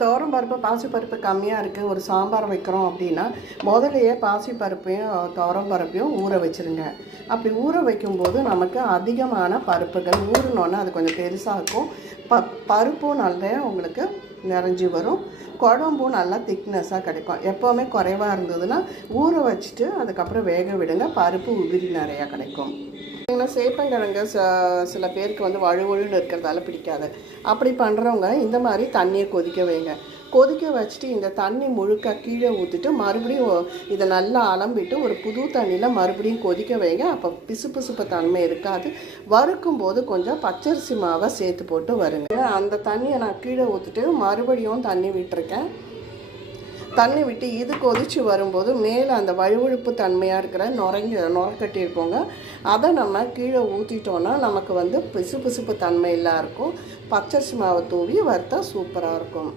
துவரம் பருப்பு பாசிப்பருப்பு கம்மியாக இருக்குது, ஒரு சாம்பார் வைக்கிறோம் அப்படின்னா முதலையே பாசிப்பருப்பையும் துவரம் பருப்பையும் ஊற வச்சுருங்க. அப்படி ஊற வைக்கும்போது நமக்கு அதிகமான பருப்புகள் ஊறினோன்னா அது கொஞ்சம் பெருசாக இருக்கும். பருப்பும் நிறைய உங்களுக்கு நிறைஞ்சி வரும். குழம்பும் நல்லா திக்னஸாக கிடைக்கும். எப்போவுமே குறைவாக இருந்ததுன்னா ஊற வச்சுட்டு அதுக்கப்புறம் வேக விடுங்க, பருப்பு உதிரி நிறையா கிடைக்கும். ஏன்னா சேப்பங்கிழங்கு சில பேருக்கு வந்து வழுவழுன்னு இருக்கிறதால பிடிக்காது. அப்படி பண்ணுறவங்க இந்த மாதிரி தண்ணியை கொதிக்க வைங்க. கொதிக்க வச்சுட்டு இந்த தண்ணி முழுக்க கீழே ஊற்றிட்டு மறுபடியும் இதை நல்லா அலம்பிட்டு ஒரு புது தண்ணியில் மறுபடியும் கொதிக்க வைங்க. அப்போ பிசுபிசுப்பு தன்மை இருக்காது. வறுக்கும் போது கொஞ்சம் பச்சரிசி மாவை சேர்த்து போட்டு வருங்க. அந்த தண்ணியை நான் கீழே ஊற்றிட்டு மறுபடியும் தண்ணி விட்டுருக்கேன். தண்ணி விட்டு இது கொதித்து வரும்போது மேலே அந்த வழுவழுப்பு தன்மையாக இருக்கிற நுரக்கட்டி இருக்கோங்க, அதை நம்ம கீழே ஊற்றிட்டோன்னா நமக்கு வந்து பிசுபிசுப்பு தன்மை எல்லாம் இருக்கும். பச்சரிசி மாவை தூவி வறுத்தா சூப்பராக இருக்கும்.